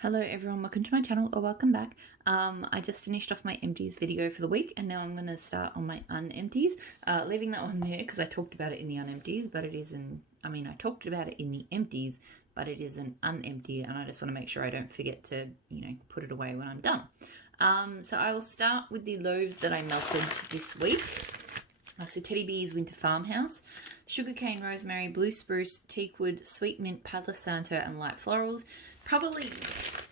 Hello everyone, welcome to my channel or welcome back. I just finished off my empties video for the week and now I'm going to start on my unempties. Leaving that one there because I talked about it in the unempties, but it isn't, I talked about it in the empties, but it is an unempty and I just want to make sure I don't forget to, put it away when I'm done. So I will start with the loaves that I melted this week. So Teddy Bees Winter Farmhouse, sugarcane rosemary, blue spruce, teakwood, sweet mint, Palo Santo and light florals. Probably,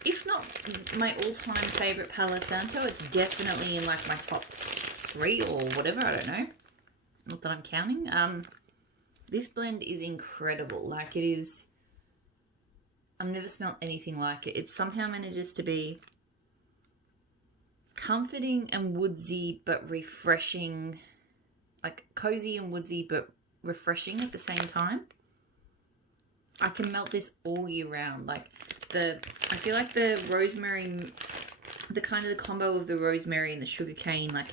if not my all-time favourite Palo Santo, it's definitely in like my top 3 or whatever, I don't know. Not that I'm counting. This blend is incredible. Like it is, I've never smelled anything like it. It somehow manages to be comforting and woodsy but refreshing, like cozy and woodsy but refreshing at the same time. I can melt this all year round. Like I feel like the rosemary, the combo of the rosemary and the sugarcane, like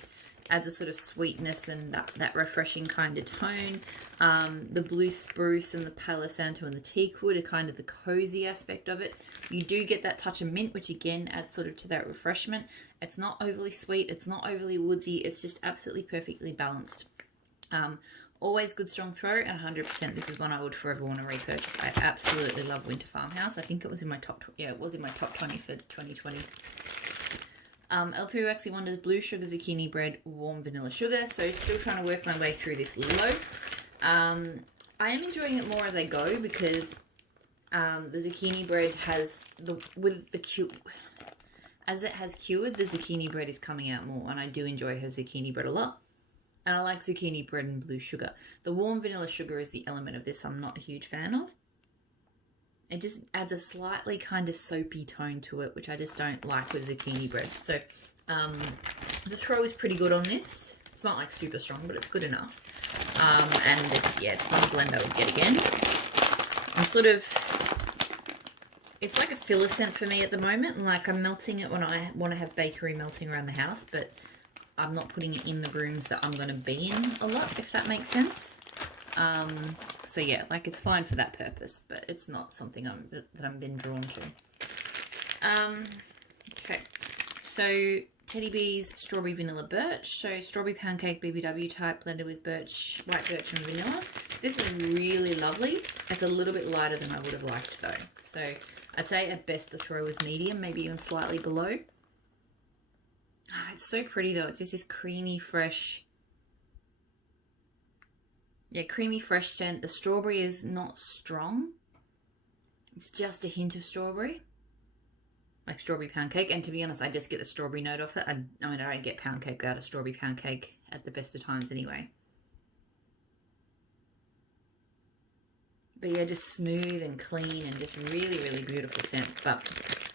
adds a sort of sweetness and that refreshing kind of tone. The blue spruce and the Palo Santo and the teakwood are kind of the cozy aspect of it. You do get that touch of mint, which again adds sort of to that refreshment. It's not overly sweet. It's not overly woodsy. It's just absolutely perfectly balanced. Always good strong throw, and 100% this is one I would forever want to repurchase. I absolutely love Winter Farmhouse. I think it was in my top, it was in my top 20 for 2020. L3 Waxy Wonders Blue Sugar Zucchini Bread Warm Vanilla Sugar. So still trying to work my way through this loaf. I am enjoying it more as I go because the zucchini bread has as it has cured, the zucchini bread is coming out more, and I do enjoy her zucchini bread a lot. And I like zucchini bread and blue sugar. The warm vanilla sugar is the element of this I'm not a huge fan of. It just adds a slightly kind of soapy tone to it, which I just don't like with zucchini bread. So the throw is pretty good on this. It's not like super strong, but it's good enough. And it's not a blend I would get again. I'm sort of, it's like a filler scent for me at the moment. And like I'm melting it when I want to have bakery melting around the house, but I'm not putting it in the rooms that I'm going to be in a lot, if that makes sense. So yeah, like it's fine for that purpose, but it's not something that I've been drawn to. Okay, so Teddy Bees Strawberry Vanilla Birch. So strawberry pound cake BBW type blended with birch, white birch and vanilla. This is really lovely. It's a little bit lighter than I would have liked though. So I'd say at best the throw is medium, maybe even slightly below. It's so pretty though. It's just this creamy, fresh, creamy, fresh scent. The strawberry is not strong. It's just a hint of strawberry, like strawberry pound cake. And to be honest, I just get the strawberry note off it. I don't get pound cake without a strawberry pound cake at the best of times anyway. But yeah, just smooth and clean and just really, really beautiful scent. But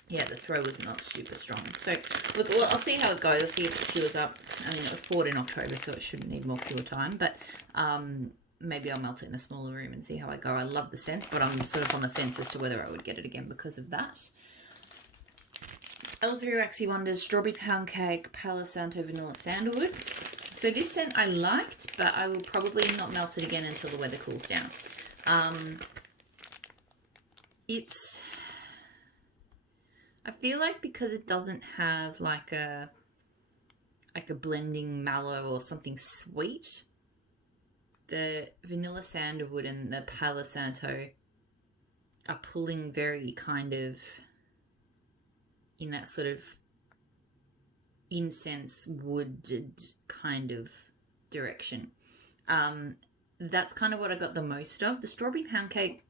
yeah, the throw was not super strong. So, look, well, I'll see how it goes. I'll see if it cures up. It was poured in October, so it shouldn't need more cure time. But maybe I'll melt it in a smaller room and see how I go. I love the scent, but I'm sort of on the fence as to whether I would get it again because of that. L3 Waxy Wonders Strawberry Pound Cake Palo Santo Vanilla Sandalwood. So this scent I liked, but I will probably not melt it again until the weather cools down. I feel like because it doesn't have like a blending mallow or something sweet, the vanilla sandalwood and the Palo Santo are pulling very kind of in that sort of incense wooded kind of direction. That's kind of what I got the most of. The strawberry pound cake,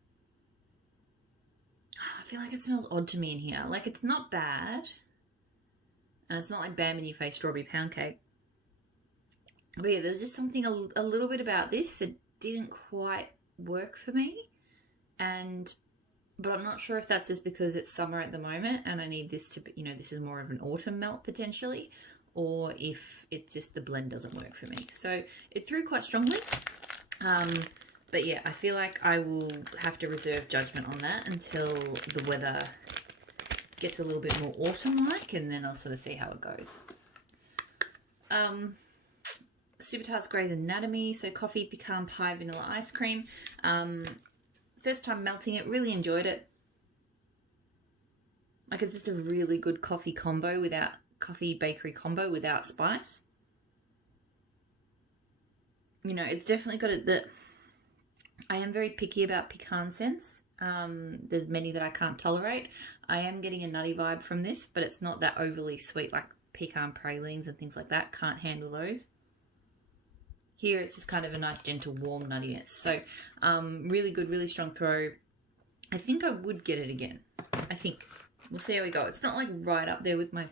I feel like it smells odd to me in here. Like it's not bad, and it's not like bam in your face strawberry pound cake. But yeah, there's just something a little bit about this that didn't quite work for me. But I'm not sure if that's just because it's summer at the moment and I need this to be, this is more of an autumn melt potentially, or if it's just the blend doesn't work for me. So it threw quite strongly. But yeah, I feel like I will have to reserve judgment on that until the weather gets a little bit more autumn-like, and then I'll sort of see how it goes. Super Tarts Grey's Anatomy, so coffee, pecan pie, vanilla ice cream. First time melting it, really enjoyed it. Like, it's just a really good coffee bakery combo without spice. You know, it's definitely got I am very picky about pecan scents. There's many that I can't tolerate. I am getting a nutty vibe from this, but it's not that overly sweet like pecan pralines and things like that. Can't handle those. Here it's just kind of a nice gentle warm nuttiness. So really good, really strong throw. I think I would get it again. I think. We'll see how we go. It's not like right up there with my,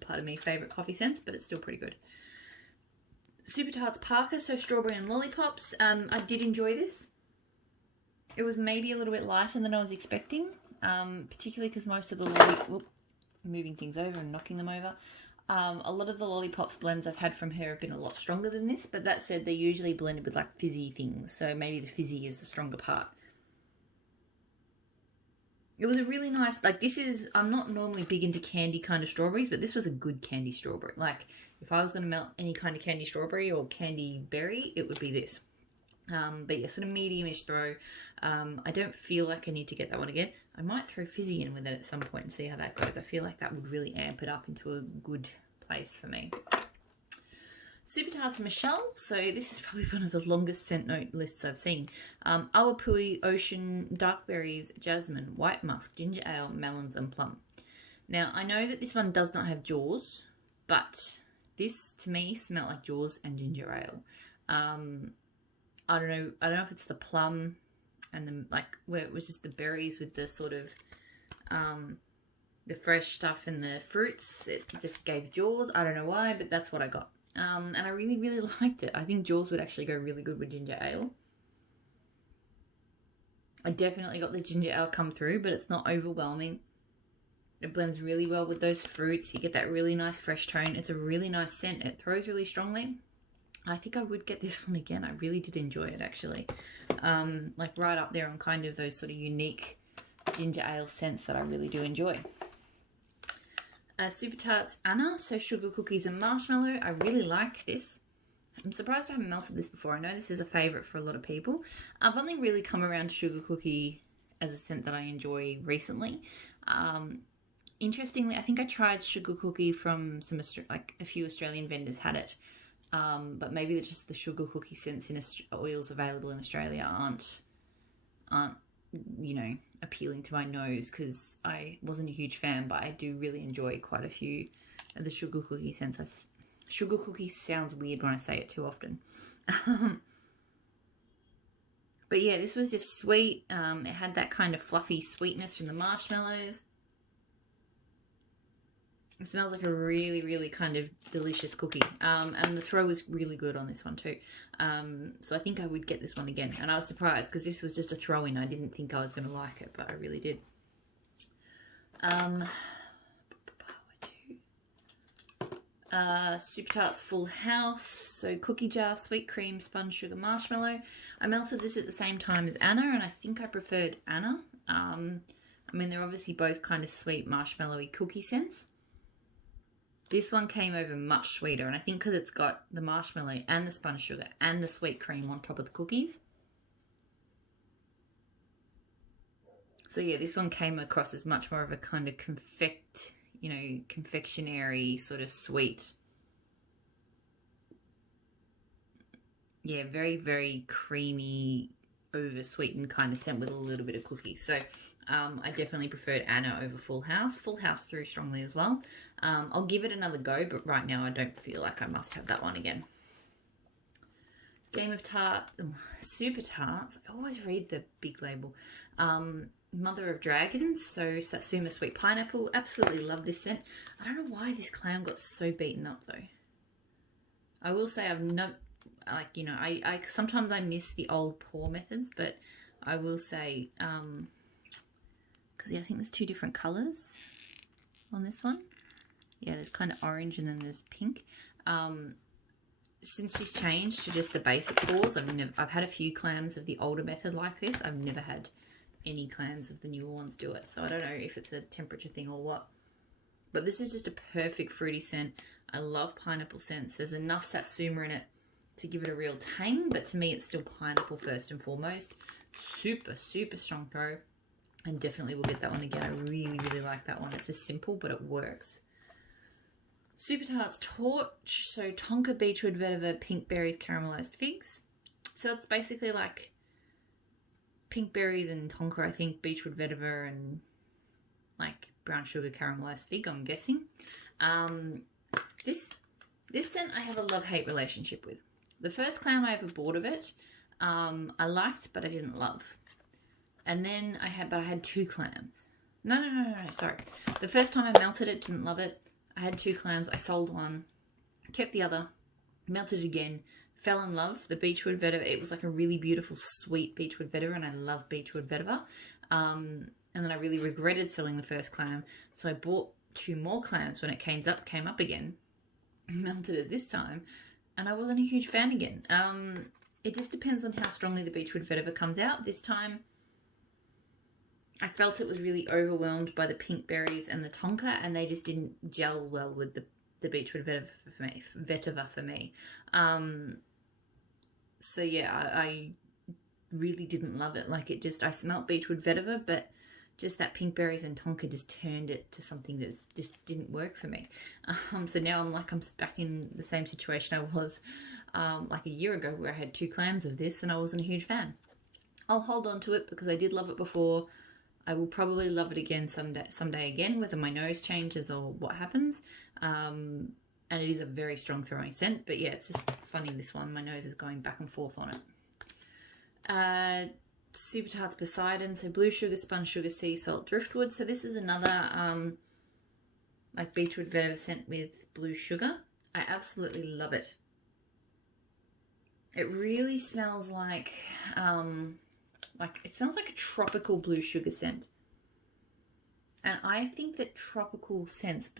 pardon me, favourite coffee scents, but it's still pretty good. Super Tarts Parker, so strawberry and lollipops. I did enjoy this. It was maybe a little bit lighter than I was expecting, particularly because most of the moving things over and knocking them over. A lot of the lollipops blends I've had from her have been a lot stronger than this, but that said, they're usually blended with like fizzy things, so maybe the fizzy is the stronger part. It was a really nice, like this is, I'm not normally big into candy kind of strawberries, but this was a good candy strawberry. Like if I was going to melt any kind of candy strawberry or candy berry, it would be this. But yeah, sort of medium-ish throw. I don't feel like I need to get that one again. I might throw fizzy in with it at some point and see how that goes. I feel like that would really amp it up into a good place for me. Super Tarts Michelle. So this is probably one of the longest scent note lists I've seen. Awapui, Ocean, Dark Berries, Jasmine, White Musk, Ginger Ale, Melons and Plum. Now, I know that this one does not have jaws, but this, to me, smelled like jaws and ginger ale. I don't know if it's the plum and the, like, where it was just the berries with the sort of, the fresh stuff and the fruits. It just gave jaws. I don't know why, but that's what I got. And I really, really liked it. I think jaws would actually go really good with ginger ale. I definitely got the ginger ale come through, but it's not overwhelming. It blends really well with those fruits. You get that really nice fresh tone. It's a really nice scent. It throws really strongly. I think I would get this one again. I really did enjoy it, actually. Like right up there on kind of those sort of unique ginger ale scents that I really do enjoy. Super Tarts Anna, so sugar cookies and marshmallow. I really liked this. I'm surprised I haven't melted this before. I know this is a favourite for a lot of people. I've only really come around to sugar cookie as a scent that I enjoy recently. Interestingly, I think I tried sugar cookie from some, like a few Australian vendors had it. But maybe just the sugar cookie scents in oils available in Australia aren't you know, appealing to my nose, because I wasn't a huge fan, but I do really enjoy quite a few of the sugar cookie scents. Sugar cookie sounds weird when I say it too often. But yeah, this was just sweet. It had that kind of fluffy sweetness from the marshmallows. It smells like a really, really kind of delicious cookie. And the throw was really good on this one too. So I think I would get this one again. And I was surprised because this was just a throw-in. I didn't think I was going to like it, but I really did. Super Tarts Full House. So cookie jar, sweet cream, sponge sugar, marshmallow. I melted this at the same time as Anna, and I think I preferred Anna. I mean, they're obviously both kind of sweet marshmallowy cookie scents. This one came over much sweeter, and I think because it's got the marshmallow and the spun sugar and the sweet cream on top of the cookies. So yeah, this one came across as much more of a kind of confectionery sort of sweet. Yeah, very, very creamy, over-sweetened kind of scent with a little bit of cookie. So I definitely preferred Anna over Full House. Full House threw strongly as well. I'll give it another go, but right now I don't feel like I must have that one again. Game of Tarts, Super Tarts. I always read the big label. Mother of Dragons, so Satsuma Sweet Pineapple. Absolutely love this scent. I don't know why this clown got so beaten up though. I will say I've not, like, you know, I sometimes I miss the old pour methods, but I will say, because I think there's two different colours on this one. Yeah, there's kind of orange and then there's pink. Since she's changed to just the basic pours, I've had a few clams of the older method like this. I've never had any clams of the newer ones do it. So I don't know if it's a temperature thing or what. But this is just a perfect fruity scent. I love pineapple scents. There's enough Satsuma in it to give it a real tang, but to me it's still pineapple first and foremost. Super, super strong throw. And definitely will get that one again. I really, really like like that one. It's just simple, but it works. Super Tarts Torch, so tonka, beechwood, vetiver, pink berries, caramelized figs. So it's basically like pink berries and tonka, I think, beechwood, vetiver, and like brown sugar caramelized fig, I'm guessing. This scent I have a love-hate relationship with. The first clam I ever bought of it, I liked, but I didn't love. And then I had 2 clams. No, sorry. The first time I melted it, didn't love it. I had 2 clams. I sold one, kept the other, melted it again, fell in love. The beechwood vetiver, it was like a really beautiful, sweet beechwood vetiver, and I love beechwood vetiver. And then I really regretted selling the first clam, so I bought 2 more clams when it came up again, melted it this time, and I wasn't a huge fan again. It just depends on how strongly the beechwood vetiver comes out. This time, I felt it was really overwhelmed by the pink berries and the tonka, and they just didn't gel well with the beechwood vetiver for me. So yeah, I really didn't love it. Like, I smelt beechwood vetiver, but just that pink berries and tonka just turned it to something that just didn't work for me. So now I'm back in the same situation I was like a year ago, where I had 2 clams of this and I wasn't a huge fan. I'll hold on to it because I did love it before. I will probably love it again someday again, whether my nose changes or what happens. And it is a very strong throwing scent, but yeah, it's just funny, this one, my nose is going back and forth on it. Super Tarts Poseidon, so blue sugar, spun sugar, sea salt, driftwood. So this is another like beechwood vetiver scent with blue sugar. I absolutely love it. It really smells like it smells like a tropical blue sugar scent. And I think that tropical scents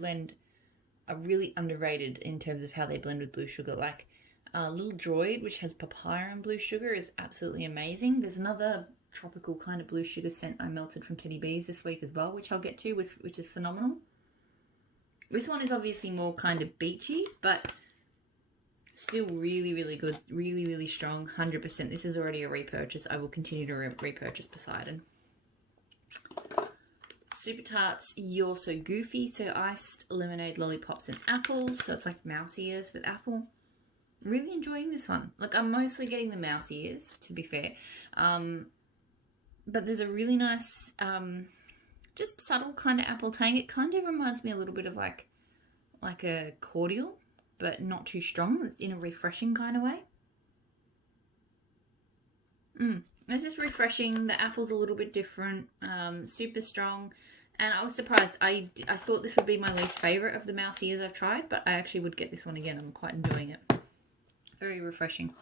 are really underrated in terms of how they blend with blue sugar. Like Little Droid, which has papaya and blue sugar, is absolutely amazing. There's another tropical kind of blue sugar scent I melted from Teddy Bees this week as well, which I'll get to, which is phenomenal. This one is obviously more kind of beachy, but still really, really good. Really, really strong. 100%. This is already a repurchase. I will continue to repurchase Poseidon. Super Tarts You're So Goofy. So iced lemonade, lollipops, and apples. So it's like mouse ears with apple. Really enjoying this one. Like, I'm mostly getting the mouse ears, to be fair. But there's a really nice, just subtle kind of apple tang. It kind of reminds me a little bit of like a cordial, but not too strong. It's in a refreshing kind of way. It's just refreshing. The apple's a little bit different. Super strong. And I was surprised. I thought this would be my least favourite of the mouse ears I've tried, but I actually would get this one again. I'm quite enjoying it. Very refreshing.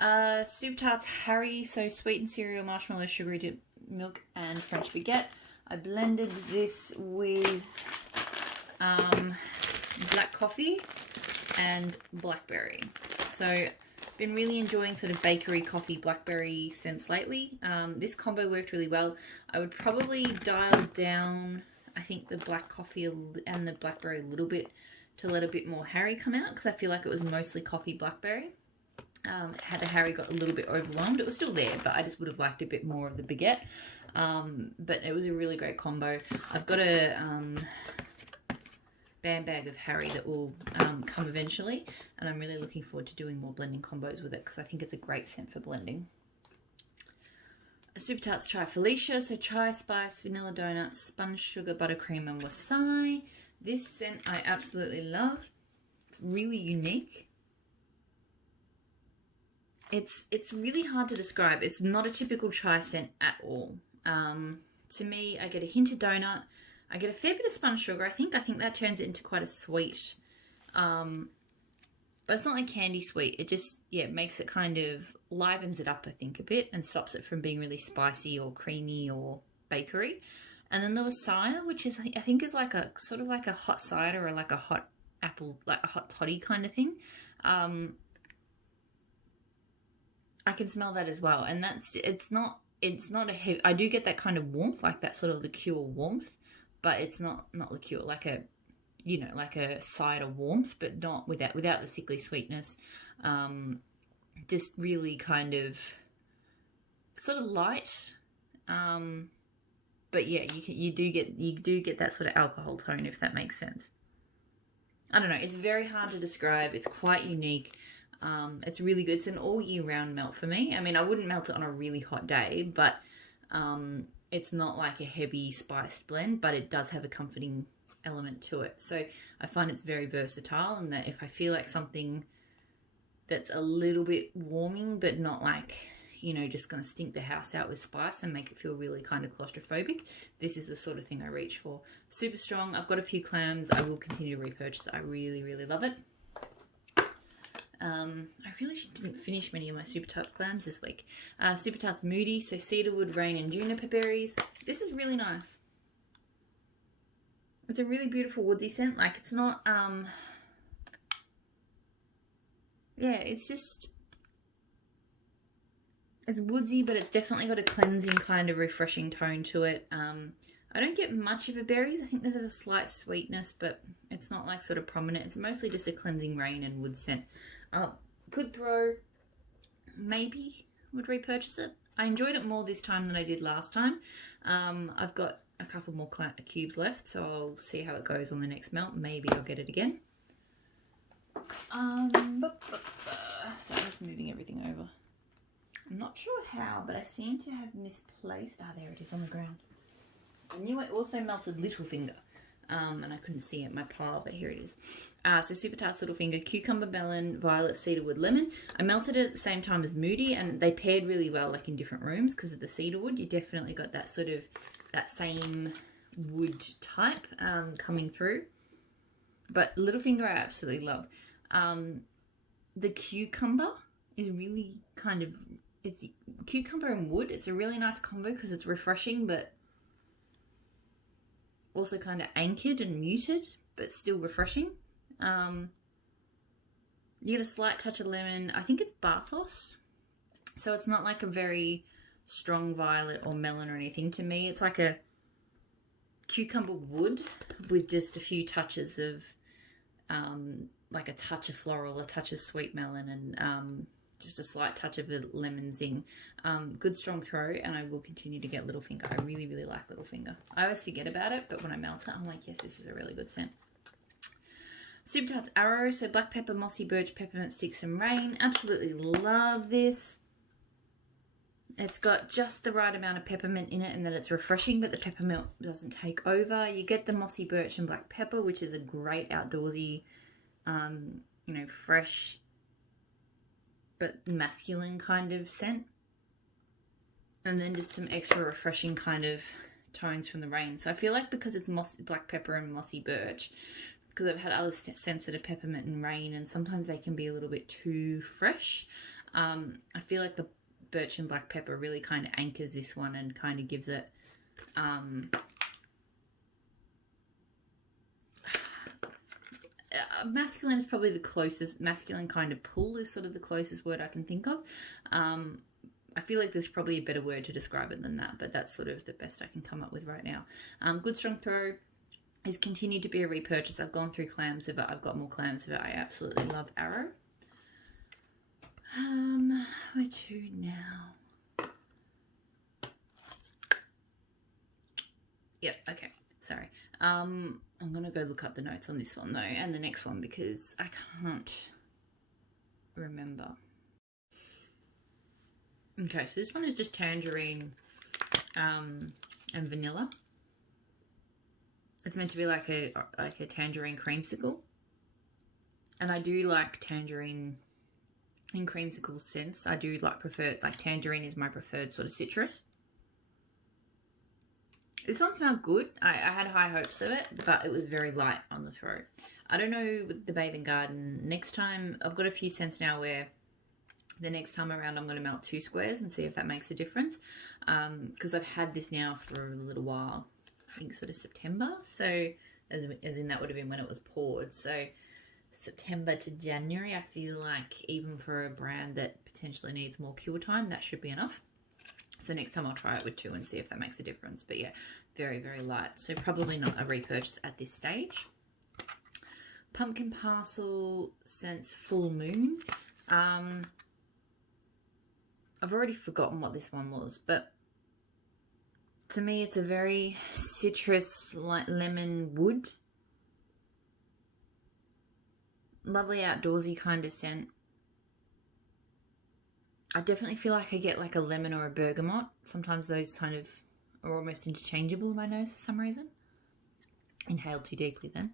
Super Tarts Harry, so sweetened cereal, marshmallow, sugary dip, milk, and French baguette. I blended this with black coffee and blackberry. So been really enjoying sort of bakery, coffee, blackberry scents lately. This combo worked really well. I would probably dial down, I think, the black coffee and the blackberry a little bit to let a bit more Harry come out, because I feel like it was mostly coffee blackberry. Had the Harry got a little bit overwhelmed. It was still there, but I just would have liked a bit more of the baguette. But it was a really great combo. I've got a bag of Harry that will come eventually, and I'm really looking forward to doing more blending combos with it, because I think it's a great scent for blending. Super Tarts Chai Felicia, so chai, spice, vanilla donuts, spun sugar, buttercream, and wasai. This scent I absolutely love. It's really unique. It's really hard to describe. It's not a typical chai scent at all. To me, I get a hint of donut. I get a fair bit of spun sugar. I think that turns it into quite a sweet. But it's not like candy sweet. It just, yeah, makes it kind of livens it up, I think, a bit, and stops it from being really spicy or creamy or bakery. And then the wasai, which is, I think is like a sort of like a hot cider or like a hot apple, like a hot toddy kind of thing. I can smell that as well, and it's not a heavy. I do get that kind of warmth, like that sort of liqueur warmth, but it's not liqueur, like a, you know, like a cider warmth, but not without the sickly sweetness. Just really kind of sort of light. But yeah, you do get that sort of alcohol tone, if that makes sense. I don't know. It's very hard to describe. It's quite unique. It's really good. It's an all year round melt for me. I mean, I wouldn't melt it on a really hot day, but it's not like a heavy spiced blend, but it does have a comforting element to it. So I find it's very versatile, and that if I feel like something that's a little bit warming, but not like, you know, just going to stink the house out with spice and make it feel really kind of claustrophobic, this is the sort of thing I reach for. Super strong. I've got a few clams. I will continue to repurchase it. I really, really love it. I really didn't finish many of my Super Tarts clams this week. Super Tarts Moody, so cedarwood, rain, and juniper berries. This is really nice. It's a really beautiful woodsy scent. Like, it's not, yeah, it's just, it's woodsy, but it's definitely got a cleansing kind of refreshing tone to it. I don't get much of a berries. I think there's a slight sweetness, but it's not like sort of prominent. It's mostly just a cleansing rain and wood scent. Could throw, maybe would repurchase it. I enjoyed it more this time than I did last time. I've got a couple more cubes left, so I'll see how it goes on the next melt. Maybe I'll get it again. So I'm just moving everything over. I'm not sure how, but I seem to have misplaced. Ah, there it is on the ground. I knew I also melted Littlefinger, and I couldn't see it in my pile, but here it is. So Super Tarts Littlefinger, cucumber, melon, violet, cedarwood, lemon. I melted it at the same time as Moody, and they paired really well, like in different rooms, because of the cedarwood. You definitely got that sort of, that same wood type coming through. But Littlefinger I absolutely love. The cucumber is really kind of, it's cucumber and wood. It's a really nice combo because it's refreshing, but also kind of anchored and muted, but still refreshing. You get a slight touch of lemon. I think it's bathos, so it's not like a very strong violet or melon or anything. To me, it's like a cucumber wood with just a few touches of like a touch of floral, a touch of sweet melon, and just a slight touch of the lemon zing. Good strong throw, and I will continue to get Littlefinger. I really, really like Littlefinger. I always forget about it, but when I melt it, I'm like, yes, this is a really good scent. Super Tarts Arrow, so black pepper, mossy birch, peppermint sticks, and rain. Absolutely love this. It's got just the right amount of peppermint in it, and that it's refreshing, but the peppermint doesn't take over. You get the mossy birch and black pepper, which is a great outdoorsy, you know, fresh but masculine kind of scent. And then just some extra refreshing kind of tones from the rain. So I feel like because it's black pepper and mossy birch, because I've had other scents that are peppermint and rain, and sometimes they can be a little bit too fresh. I feel like the birch and black pepper really kind of anchors this one and kind of gives it masculine is probably the closest. Masculine kind of pull is sort of the closest word I can think of. I feel like there's probably a better word to describe it than that, but that's sort of the best I can come up with right now. Good strong throw has continued to be a repurchase. I've gone through clams of it. I've got more clams of it. I absolutely love Arrow. Where to now? Yep, okay, sorry. I'm gonna go look up the notes on this one though, and the next one, because I can't remember. Okay, so this one is just tangerine and vanilla. It's meant to be like a tangerine creamsicle, and I do like tangerine in creamsicle scents. I do like tangerine is my preferred sort of citrus. This one smelled good. I had high hopes of it, but it was very light on the throat. I don't know with the Bathing Garden. Next time, I've got a few scents now where the next time around I'm going to melt 2 squares and see if that makes a difference. Because I've had this now for a little while. I think sort of September. So as in that would have been when it was poured. So September to January, I feel like even for a brand that potentially needs more cure time, that should be enough. So next time I'll try it with 2 and see if that makes a difference. But yeah, very, very light. So probably not a repurchase at this stage. Pumpkin Parcel Scents Full Moon. I've already forgotten what this one was, but To me, it's a very citrus, like lemon wood. Lovely outdoorsy kind of scent. I definitely feel like I get like a lemon or a bergamot. Sometimes those kind of are almost interchangeable in my nose for some reason. Inhaled too deeply then.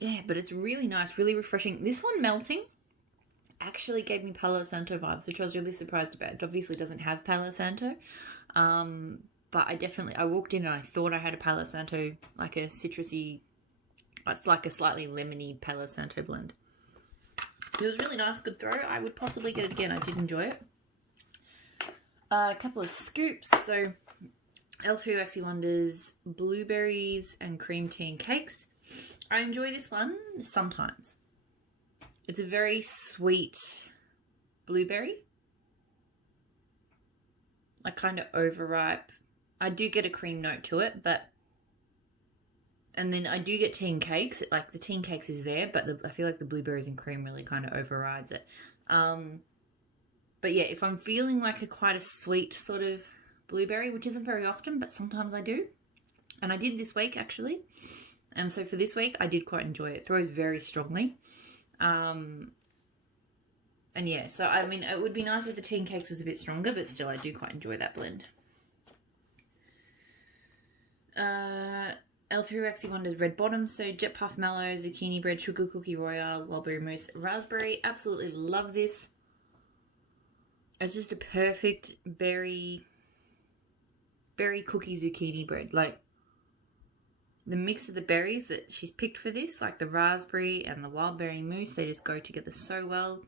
Yeah, but it's really nice, really refreshing. This one melting actually gave me Palo Santo vibes, which I was really surprised about. It obviously doesn't have Palo Santo. But I walked in and I thought I had a Palo Santo, like a citrusy, it's like a slightly lemony Palo Santo blend. It was really nice, good throw. I would possibly get it again. I did enjoy it. A couple of scoops. So, L3 Waxy Wonders, blueberries and cream tea and cakes. I enjoy this one sometimes. It's a very sweet blueberry. Like kind of overripe. I do get a cream note to it, but... And then I do get tea and cakes. Like the tea and cakes is there, but I feel like the blueberries and cream really kind of overrides it. But yeah, if I'm feeling like quite a sweet sort of blueberry, which isn't very often, but sometimes I do. And I did this week actually. And so for this week, I did quite enjoy it. It throws very strongly. And yeah, so I mean, it would be nice if the tea and cakes was a bit stronger, but still I do quite enjoy that blend. L3 Waxy Wonders Red Bottom, so Jet Puff Mallow, Zucchini Bread, Sugar Cookie Royale, Wildberry Mousse, Raspberry. Absolutely love this. It's just a perfect berry cookie zucchini bread. Like, the mix of the berries that she's picked for this, like the raspberry and the wildberry mousse, they just go together so well.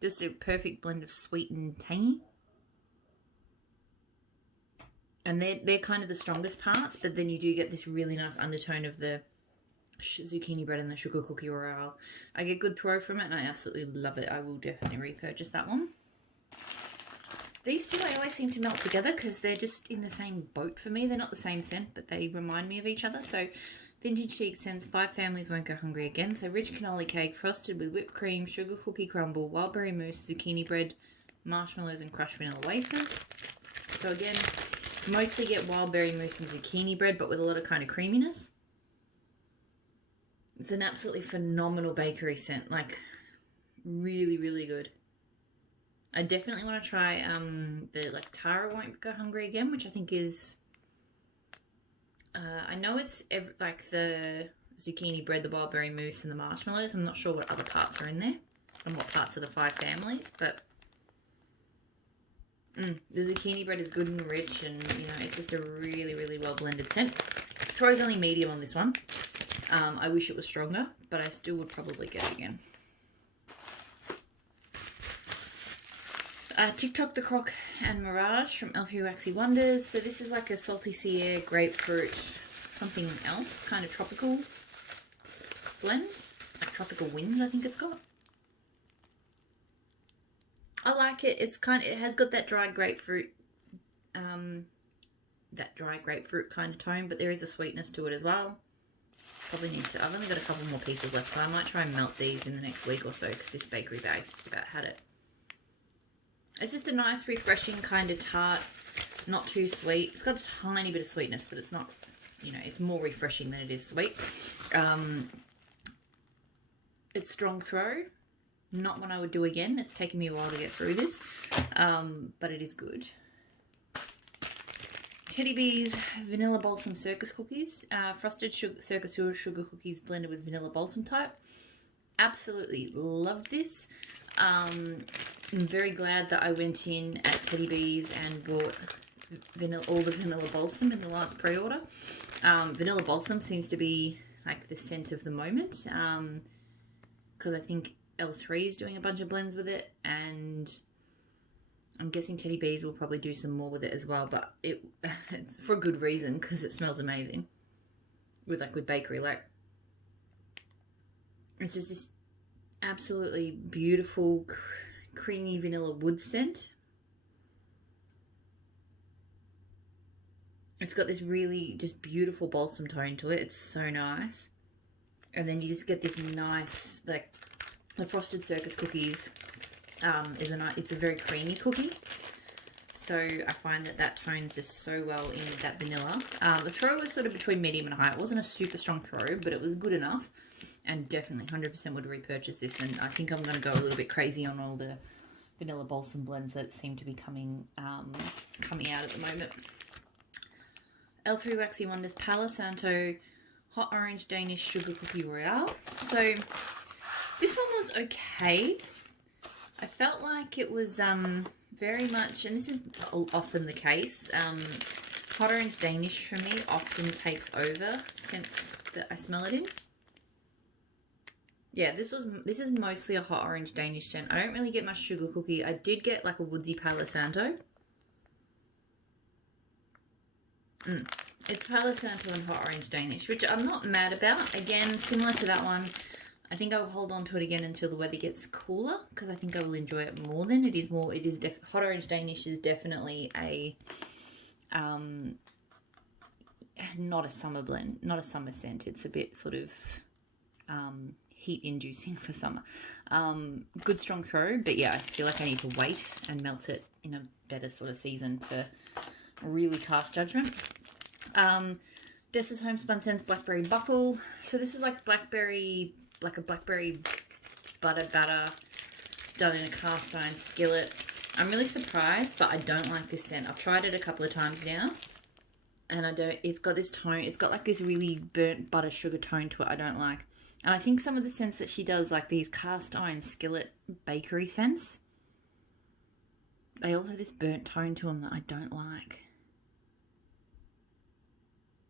Just a perfect blend of sweet and tangy. And they're kind of the strongest parts, but then you do get this really nice undertone of the zucchini bread and the sugar cookie royale. I get good throw from it and I absolutely love it. I will definitely repurchase that one. These two I always seem to melt together because they're just in the same boat for me. They're not the same scent, but they remind me of each other. So Vintage Chic Scents, 5 Families Won't Go Hungry Again. So rich cannoli cake, frosted with whipped cream, sugar cookie crumble, wildberry mousse, zucchini bread, marshmallows and crushed vanilla wafers. So again, mostly get wildberry mousse and zucchini bread, but with a lot of kind of creaminess. It's an absolutely phenomenal bakery scent. Like, really, really good. I definitely want to try the like Tara Won't Go Hungry Again, which I think is... I know it's like the zucchini bread, the wildberry mousse, and the marshmallows. I'm not sure what other parts are in there and what parts of the 5 families, but the zucchini bread is good and rich, and you know, it's just a really, really well blended scent. Throws only medium on this one. I wish it was stronger, but I still would probably get it again. TikTok the Croc and Mirage from L3 Waxy Wonders. So this is like a salty sea air, grapefruit, something else, kind of tropical blend. Like tropical winds, I think it's got. I like it. It has got that dried grapefruit, kind of tone, but there is a sweetness to it as well. Probably need to. I've only got a couple more pieces left, so I might try and melt these in the next week or so because this bakery bag's just about had it. It's just a nice, refreshing kind of tart, not too sweet. It's got a tiny bit of sweetness, but it's not, you know, it's more refreshing than it is sweet. It's strong throw. Not one I would do again. It's taken me a while to get through this, but it is good. Teddy Bees Vanilla Balsam Circus Cookies. Frosted Circus Sugar Cookies blended with Vanilla Balsam type. Absolutely loved this. I'm very glad that I went in at Teddy Bees and bought all the Vanilla Balsam in the last pre-order. Vanilla Balsam seems to be like the scent of the moment, because I think L3 is doing a bunch of blends with it, and I'm guessing Teddy Bees will probably do some more with it as well, but it's for a good reason, because it smells amazing with bakery. Like, it's just this absolutely beautiful creamy vanilla wood scent. It's got this really just beautiful balsam tone to it. It's so nice. And then you just get this nice, like, the Frosted Circus Cookies it's a very creamy cookie. So I find that that tones just so well in with that vanilla. The throw was sort of between medium and high. It wasn't a super strong throw, but it was good enough. And definitely 100% would repurchase this. And I think I'm going to go a little bit crazy on all the vanilla balsam blends that seem to be coming out at the moment. L3 Waxy Wonders Palo Santo Hot Orange Danish Sugar Cookie Royale. So this one was okay. I felt like it was very much, and this is often the case, Hot Orange Danish for me often takes over scents that I smell it in. Yeah, this is mostly a Hot Orange Danish scent. I don't really get much Sugar Cookie. I did get like a woodsy Palo Santo. It's Palo Santo and Hot Orange Danish, which I'm not mad about. Again, similar to that one, I think I will hold on to it again until the weather gets cooler, because I think I will enjoy it more then. It is more, Hot Orange Danish is definitely a, not a summer blend, not a summer scent. It's a bit sort of, heat inducing for summer. Good strong throw, but yeah, I feel like I need to wait and melt it in a better sort of season to really cast judgment. Dessa's Homespun Scents Blackberry Buckle. So this is like a blackberry butter batter done in a cast iron skillet. I'm really surprised, but I don't like this scent. I've tried it a couple of times now, and it's got this tone, it's got like this really burnt butter sugar tone to it I don't like. And I think some of the scents that she does, like these cast iron skillet bakery scents, they all have this burnt tone to them that I don't like.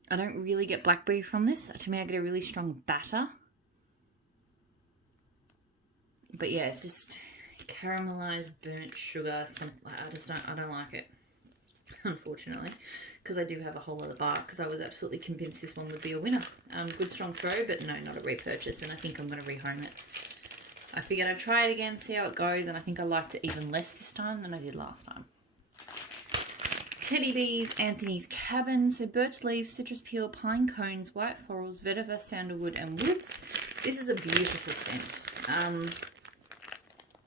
I don't really get blackberry from this. To me, I get a really strong batter. But yeah, it's just caramelized burnt sugar. I don't like it, unfortunately, because I do have a whole lot of bark, because I was absolutely convinced this one would be a winner. Good strong throw, but no, not a repurchase, and I think I'm going to rehome it. I figured I'd try it again, see how it goes, and I think I liked it even less this time than I did last time. Teddy Bees, Anthony's Cabin. So birch leaves, citrus peel, pine cones, white florals, vetiver, sandalwood, and woods. This is a beautiful scent.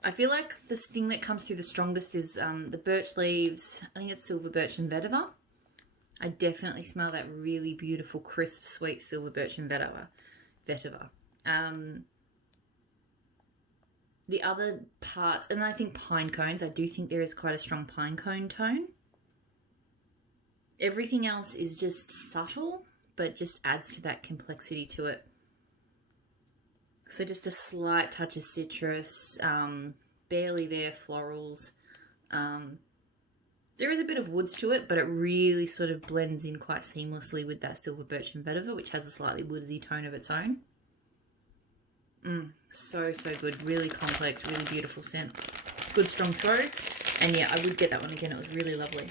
I feel like the thing that comes through the strongest is the birch leaves. I think it's silver birch and vetiver. I definitely smell that really beautiful, crisp, sweet silver birch and vetiver. The other parts, and I think pine cones, I do think there is quite a strong pine cone tone. Everything else is just subtle, but just adds to that complexity to it. So just a slight touch of citrus, barely there, florals. There is a bit of woods to it, but it really sort of blends in quite seamlessly with that silver birch and vetiver, which has a slightly woodsy tone of its own. So good. Really complex, really beautiful scent. Good strong throw. And yeah, I would get that one again. It was really lovely.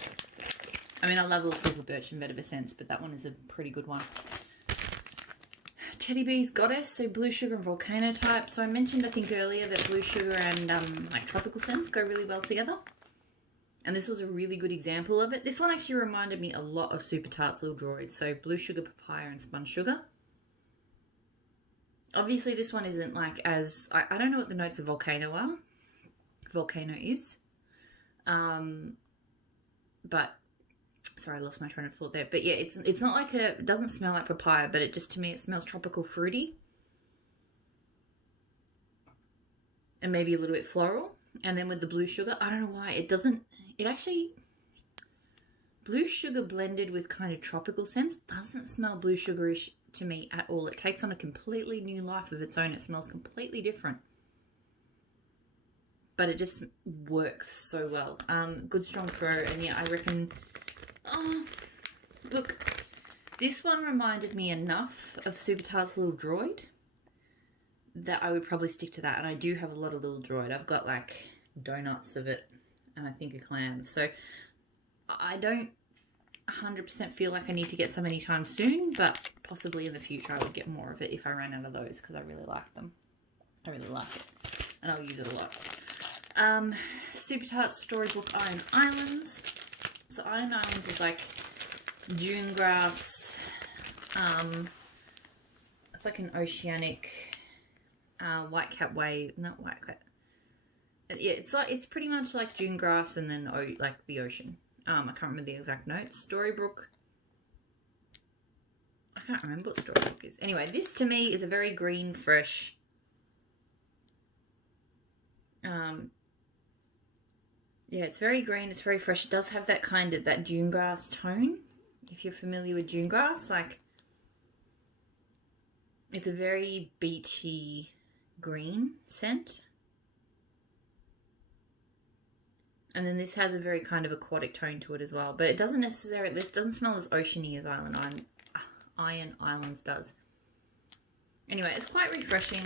I mean, I love all silver birch and vetiver scents, but that one is a pretty good one. Teddy Bees Goddess, so blue sugar and volcano type. So I mentioned, I think earlier, that blue sugar and like tropical scents go really well together. And this was a really good example of it. This one actually reminded me a lot of Super Tarts Little Droids. So blue sugar, papaya, and spun sugar. Obviously, this one isn't like as... I don't know what the notes of volcano are. Volcano is. But... Sorry, I lost my train of thought there. But yeah, it's not like it doesn't smell like papaya, but it just, to me, it smells tropical fruity. And maybe a little bit floral. And then with the blue sugar, I don't know why, it doesn't... It actually... Blue sugar blended with kind of tropical scents doesn't smell blue sugarish to me at all. It takes on a completely new life of its own. It smells completely different. But it just works so well. Good strong throw. And yeah, I reckon... Oh, look. This one reminded me enough of Super Tarts Little Droid that I would probably stick to that. And I do have a lot of Little Droid. I've got like donuts of it and I think a clam. So I don't 100% feel like I need to get some anytime soon, but possibly in the future I would get more of it if I ran out of those, because I really like them. I really like it and I'll use it a lot. Super Tarts Storybook Iron Islands. So Iron Islands is like dune grass. It's like an oceanic whitecap wave, not whitecap. Yeah, it's pretty much like dune grass and then like the ocean. I can't remember the exact notes. Storybrooke. I can't remember what Storybrooke is. Anyway, this to me is a very green, fresh. Yeah, it's very green. It's very fresh. It does have that kind of that dune grass tone. If you're familiar with dune grass, like it's a very beachy green scent. And then this has a very kind of aquatic tone to it as well. But it doesn't necessarily, this doesn't smell as oceany as Iron Islands does. Anyway, it's quite refreshing.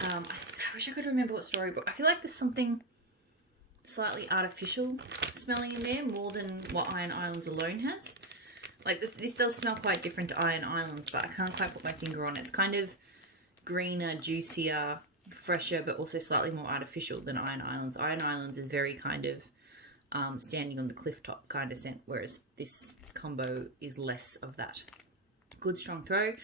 I wish I could remember what Storybook. I feel like there's something slightly artificial smelling in there more than what Iron Islands alone has. Like this does smell quite different to Iron Islands, but I can't quite put my finger on it. It's kind of greener, juicier, fresher, but also slightly more artificial than Iron Islands. Iron Islands is very kind of standing on the cliff top kind of scent, whereas this combo is less of that. Good strong throw.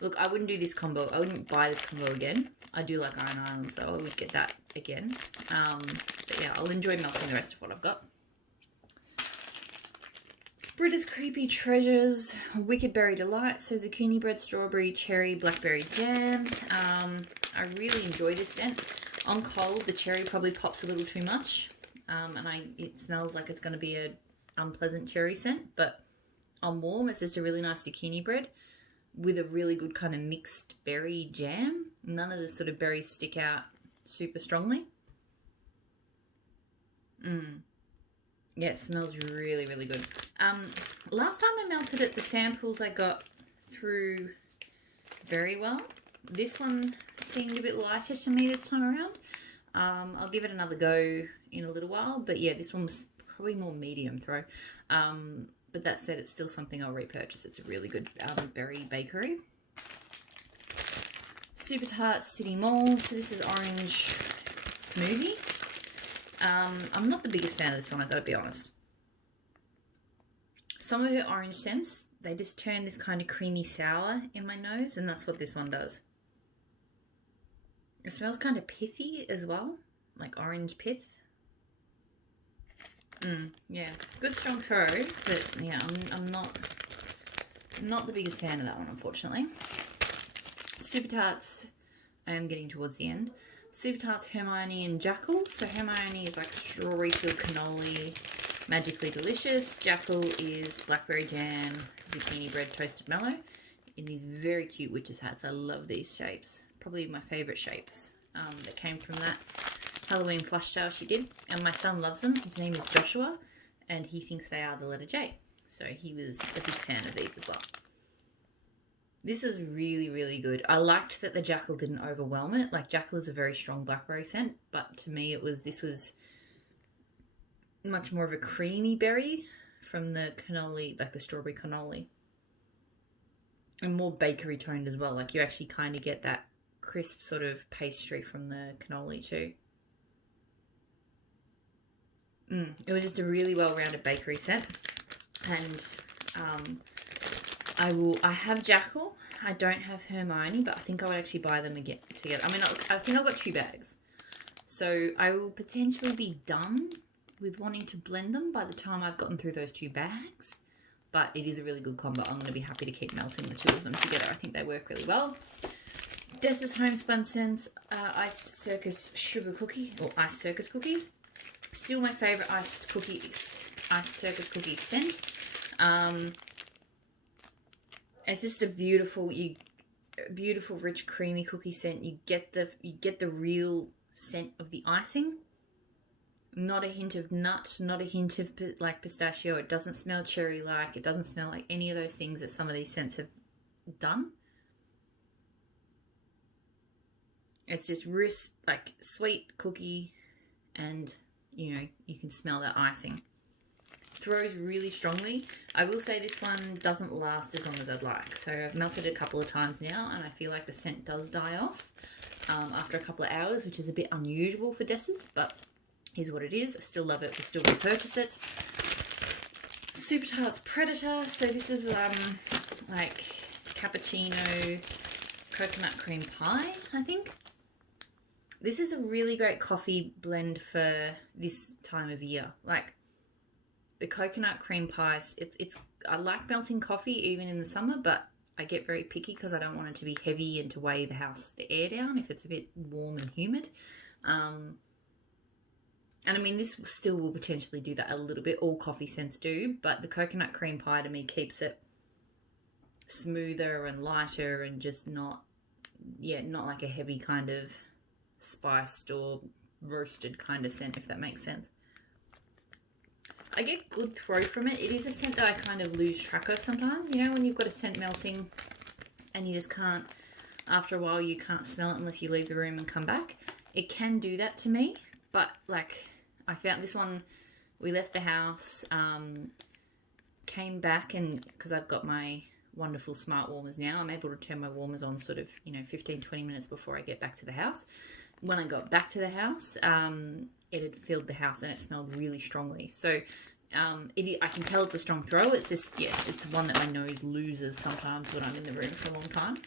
Look, I wouldn't do this combo. I wouldn't buy this combo again. I do like Iron Islands, so I would get that again. But yeah, I'll enjoy melting the rest of what I've got. Britta's Creepy Treasures, Wicked Berry Delight, so zucchini bread, strawberry, cherry, blackberry jam. I really enjoy this scent. On cold, the cherry probably pops a little too much, and it smells like it's going to be an unpleasant cherry scent, but on warm, it's just a really nice zucchini bread with a really good kind of mixed berry jam. None of the sort of berries stick out super strongly. Yeah, it smells really, really good. Last time I melted it, the samples I got through very well. This one seemed a bit lighter to me this time around. I'll give it another go in a little while, but yeah, this one was probably more medium throw. But that said, it's still something I'll repurchase. It's a really good berry bakery. Super Tart City Mall. So this is orange smoothie. I'm not the biggest fan of this one, I've got to be honest. Some of her orange scents, they just turn this kind of creamy sour in my nose, and that's what this one does. It smells kind of pithy as well, like orange pith. Yeah, good strong throw, but yeah, I'm not the biggest fan of that one, unfortunately. Super Tarts, I am getting towards the end. Super Tarts Hermione and Jackal. So Hermione is like strawberry filled cannoli, magically delicious. Jackal is blackberry jam, zucchini bread, toasted mallow. In these very cute witch's hats. I love these shapes. Probably my favourite shapes that came from that Halloween flush sale she did. And my son loves them. His name is Joshua, and he thinks they are the letter J. So he was a big fan of these as well. This is really, really good. I liked that the Jackal didn't overwhelm it. Like, Jackal is a very strong blackberry scent, but to me this was much more of a creamy berry from the cannoli, like the strawberry cannoli. And more bakery toned as well. Like, you actually kind of get that crisp sort of pastry from the cannoli too. It was just a really well-rounded bakery scent. And I have Jackal. I don't have Hermione, but I think I would actually buy them again together. I mean, I think I've got 2 bags. So I will potentially be done with wanting to blend them by the time I've gotten through those 2 bags. But it is a really good combo. I'm going to be happy to keep melting the 2 of them together. I think they work really well. Dessa's Homespun Scents Iced Circus Sugar Cookie, or Iced Circus Cookies. Still my favourite Iced Circus Cookies scent. It's just a beautiful, rich, creamy cookie scent. You get the real scent of the icing. Not a hint of nut, not a hint of like pistachio. It doesn't smell cherry-like. It doesn't smell like any of those things that some of these scents have done. It's just like sweet cookie, and you know, you can smell that icing. Throws really strongly. I will say this one doesn't last as long as I'd like. So I've melted it a couple of times now, and I feel like the scent does die off after a couple of hours, which is a bit unusual for Dessa's, but here's what it is. I still love it. We'll still repurchase it. Super Tarts Predator. So this is like cappuccino coconut cream pie, I think. This is a really great coffee blend for this time of year. Like the coconut cream pie, I like melting coffee even in the summer, but I get very picky because I don't want it to be heavy and to weigh the air down if it's a bit warm and humid. And I mean, this still will potentially do that a little bit. All coffee scents do, but the coconut cream pie to me keeps it smoother and lighter and just not like a heavy kind of spiced or roasted kind of scent, if that makes sense. I get good throw from it. It is a scent that I kind of lose track of sometimes. You know, when you've got a scent melting and you just can't, after a while, you can't smell it unless you leave the room and come back. It can do that to me, but like I found this one, we left the house, came back, and because I've got my wonderful smart warmers now, I'm able to turn my warmers on sort of, 15-20 minutes before I get back to the house. When I got back to the house, it had filled the house and it smelled really strongly. So I can tell it's a strong throw. It's just, it's one that my nose loses sometimes when I'm in the room for a long time.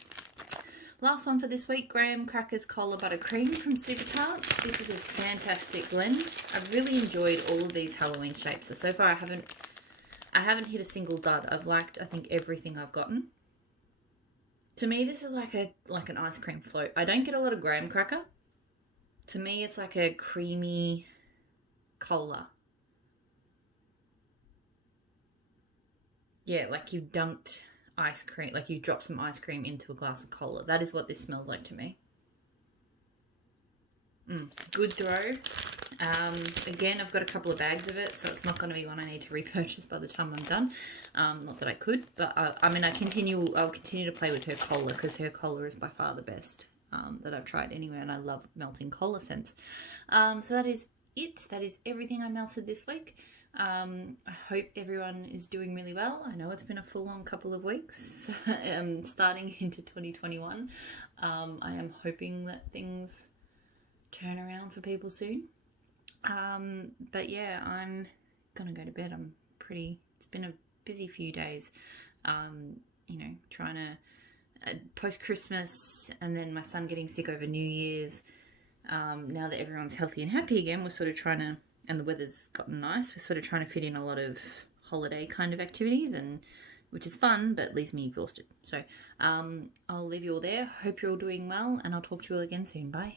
Last one for this week, graham crackers cola buttercream from Super Tarts. This is a fantastic blend. I've really enjoyed all of these Halloween shapes. So far I haven't hit a single dud. I've liked, I think, everything I've gotten. To me, this is like an ice cream float. I don't get a lot of graham cracker. To me, it's like a creamy cola. Yeah, like you've dunked ice cream, like you dropped some ice cream into a glass of cola. That is what this smells like to me. Good throw. Again, I've got a couple of bags of it, so it's not going to be one I need to repurchase by the time I'm done. Not that I could, but I mean, I'll continue to play with her cola because her cola is by far the best that I've tried anyway, and I love melting cola scents. So that is it. That is everything I melted this week. I hope everyone is doing really well. I know it's been a full-on couple of weeks starting into 2021. I am hoping that things turn around for people soon. But yeah, I'm gonna go to bed. It's been a busy few days, trying to post-Christmas and then my son getting sick over New Year's. Now that everyone's healthy and happy again, we're sort of trying to, and the weather's gotten nice, we're sort of trying to fit in a lot of holiday kind of activities, and which is fun, but leaves me exhausted. So I'll leave you all there. Hope you're all doing well, and I'll talk to you all again soon. Bye.